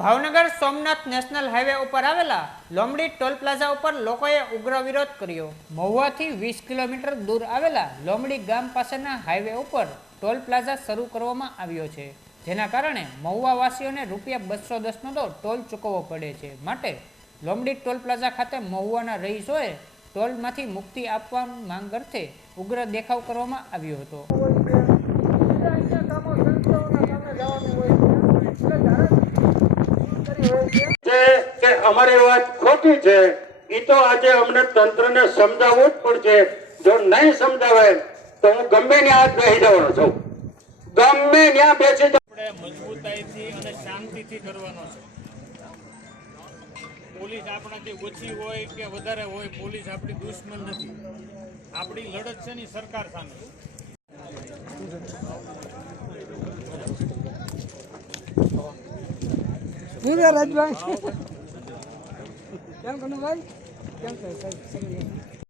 Bhavnagar Somnath national highway ઉપર આવેલા લોમડી toll plaza ઉપર લોકોએ ઉગ્ર વિરોધ કર્યો. મહુવાથી વીસ કિલોમીટર દૂર આવેલા લોમડી ગામ પાસેના હાઈવે ઉપર ટોલ પ્લાઝા શરૂ કરવામાં આવ્યો છે. જેના કારણે મહુવાવાસીઓને રૂપિયા બસો દસનો તો ટોલ ચૂકવવો પડે છે. માટે લોમડી ટોલ પ્લાઝા ખાતે મહુવાના રહીશોએ ટોલમાંથી મુક્તિ આપવા માંગ અર્થે ઉગ્ર દેખાવ કરવામાં આવ્યો હતો છે કે અમારી વાત ખોટી છે. એ તો આજે અમને તંત્રને સમજાવવું જ પડશે. જો નહીં સમજાવે તો હું ગમે ત્યાં બેસી જવાનો છું. ગમે ત્યાં બેસી આપણે મજબૂતાઈથી અને શાંતિથી કરવાનો છે. પોલીસ આપણાથી ઓછી હોય કે વધારે હોય પોલીસ આપણી દુશ્મન નથી. આપણી લડત છે ની સરકાર સામે. શું છે રાજભાઈ કેમ કનુભાઈ કેમ છે સાહેબ